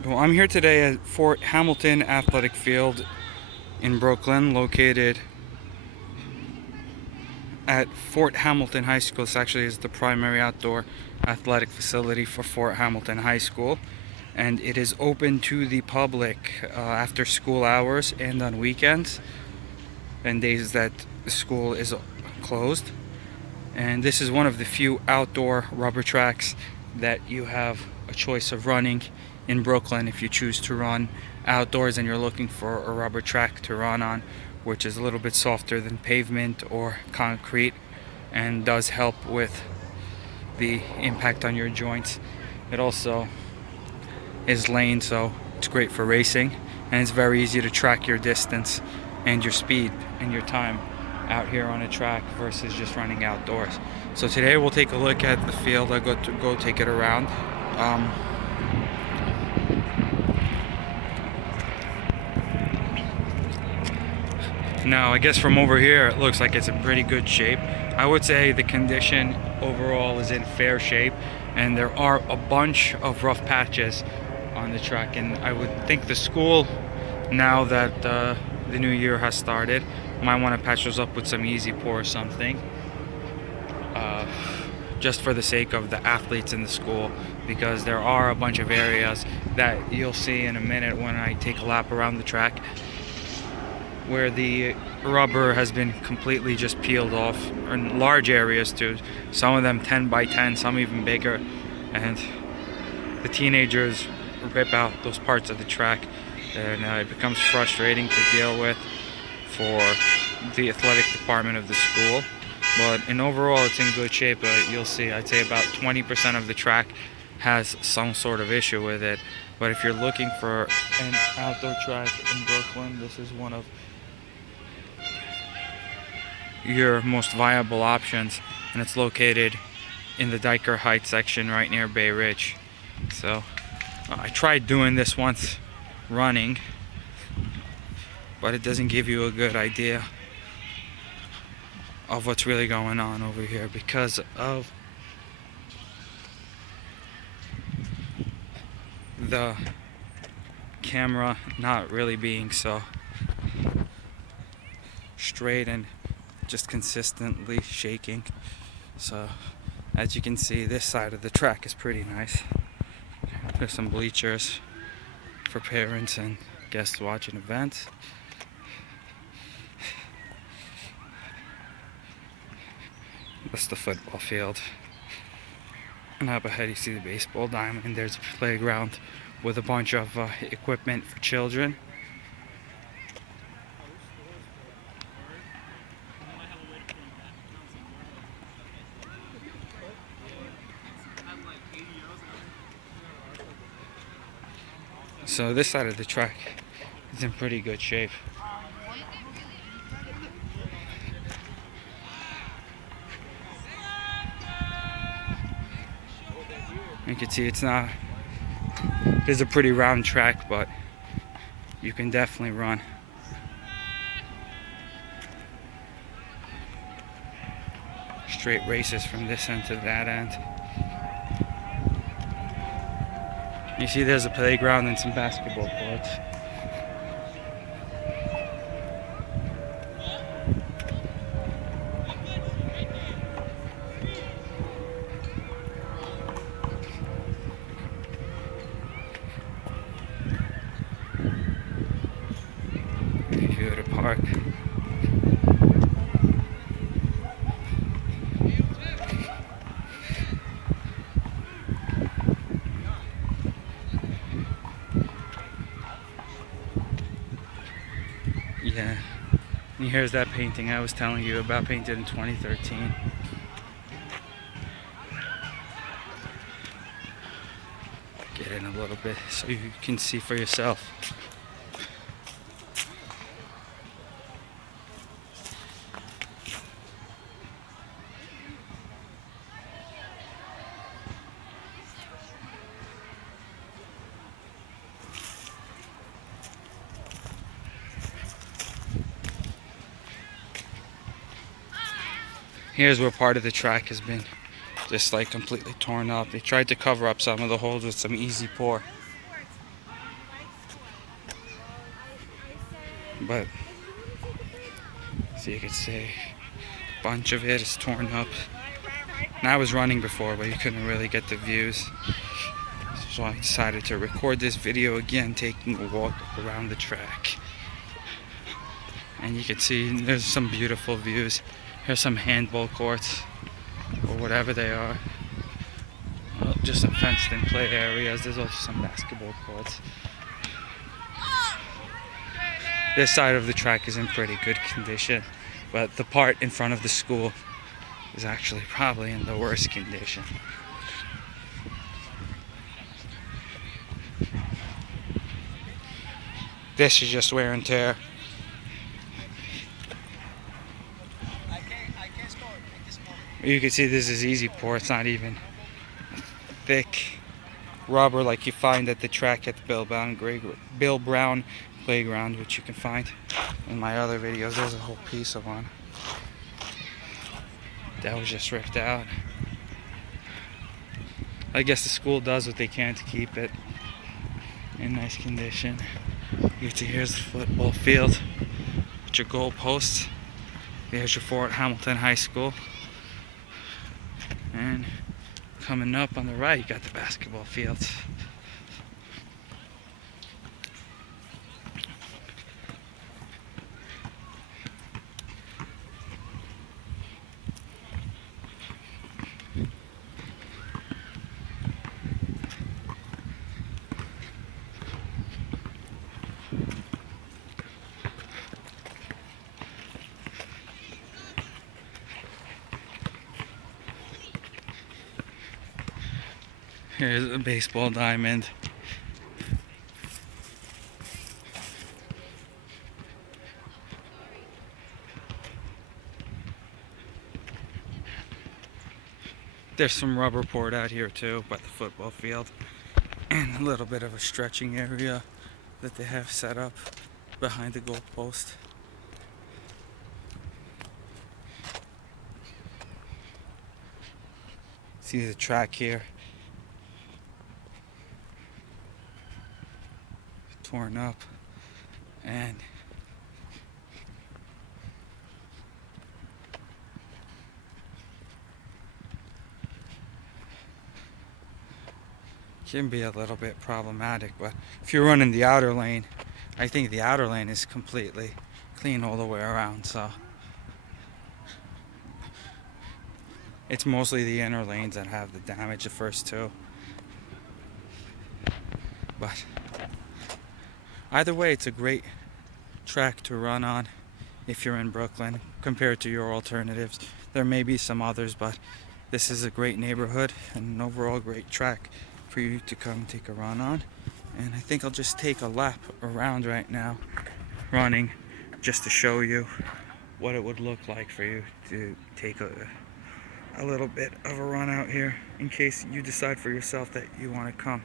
Well, I'm here today at Fort Hamilton Athletic Field in Brooklyn, located at Fort Hamilton High School. This actually is the primary outdoor athletic facility for Fort Hamilton High School, and it is open to the public after school hours and on weekends and days that the school is closed. And this is one of the few outdoor rubber tracks that you have a choice of running in Brooklyn if you choose to run outdoors and you're looking for a rubber track to run on, which is a little bit softer than pavement or concrete and does help with the impact on your joints. It also is lane, so it's great for racing, and it's very easy to track your distance and your speed and your time out here on a track versus just running outdoors. So today we'll take a look at the field. I go take it around. Now I guess from over here it looks like it's in pretty good shape. I would say the condition overall is in fair shape, and there are a bunch of rough patches on the track, and I would think the school, now that the new year has started, might want to patch those up with some easy pour or something, just for the sake of the athletes in the school, because there are a bunch of areas that you'll see in a minute when I take a lap around the track where the rubber has been completely just peeled off, in large areas too, some of them 10 by 10, some even bigger, and the teenagers rip out those parts of the track, and it becomes frustrating to deal with for the athletic department of the school. But in overall, it's in good shape. You'll see, I'd say about 20% of the track has some sort of issue with it. But if you're looking for an outdoor track in Brooklyn, this is one of your most viable options, and it's located in the Dyker Heights section right near Bay Ridge. So I tried doing this once running, but it doesn't give you a good idea of what's really going on over here because of the camera not really being so straight and just consistently shaking. So as you can see, this side of the track is pretty nice. There's some bleachers for parents and guests watching events. That's the football field. And up ahead you see the baseball diamond. There's a playground with a bunch of equipment for children. So this side of the track is in pretty good shape. You can see it's a pretty round track, but you can definitely run. Straight races from this end to that end. You see there's a playground and some basketball courts. If you go to park. Yeah, and here's that painting I was telling you about, painted in 2013. Get in a little bit so you can see for yourself. Here's where part of the track has been just like completely torn up. They tried to cover up some of the holes with some easy pour. but so you could see a bunch of it is torn up. And I was running before, but you couldn't really get the views. So I decided to record this video again, taking a walk around the track. And you can see there's some beautiful views. Here's some handball courts, or whatever they are. Well, just some fenced in play areas. There's also some basketball courts. This side of the track is in pretty good condition, but the part in front of the school is actually probably in the worst condition. This is just wear and tear. You can see this is easy pour. It's not even thick rubber like you find at the track at the Bill Brown playground, which you can find in my other videos. There's a whole piece of one that was just ripped out. I guess the school does what they can to keep it in nice condition. You can see here's the football field with your goal posts. There's your Fort Hamilton High School. And coming up on the right, you got the basketball fields. Here's a baseball diamond. There's some rubber poured out here too by the football field, and a little bit of a stretching area that they have set up behind the goal post. See the track here. Torn up, and can be a little bit problematic, but if you're running the outer lane, I think the outer lane is completely clean all the way around, so it's mostly the inner lanes that have the damage, the first two. But either way, it's a great track to run on if you're in Brooklyn compared to your alternatives. There may be some others, but this is a great neighborhood and an overall great track for you to come take a run on. And I think I'll just take a lap around right now, running, just to show you what it would look like for you to take a little bit of a run out here in case you decide for yourself that you want to come.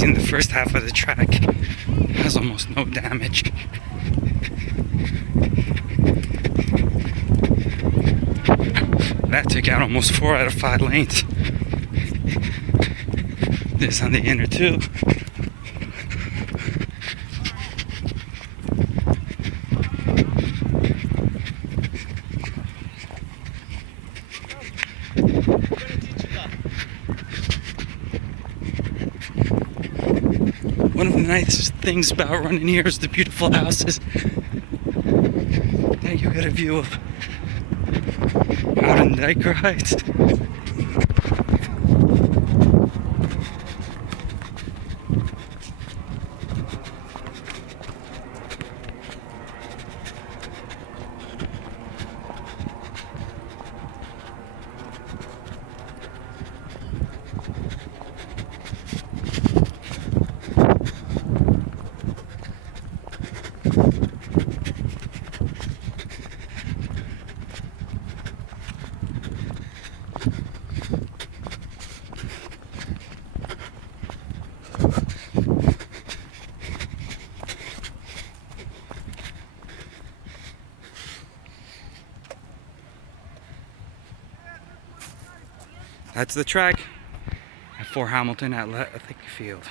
In the first half of the track has almost no damage. That took out almost 4 out of 5 lanes. This on the inner two. One of the nice things about running here is the beautiful houses that you get a view of out in Dyker Heights. That's the track at Fort Hamilton Athletic Field.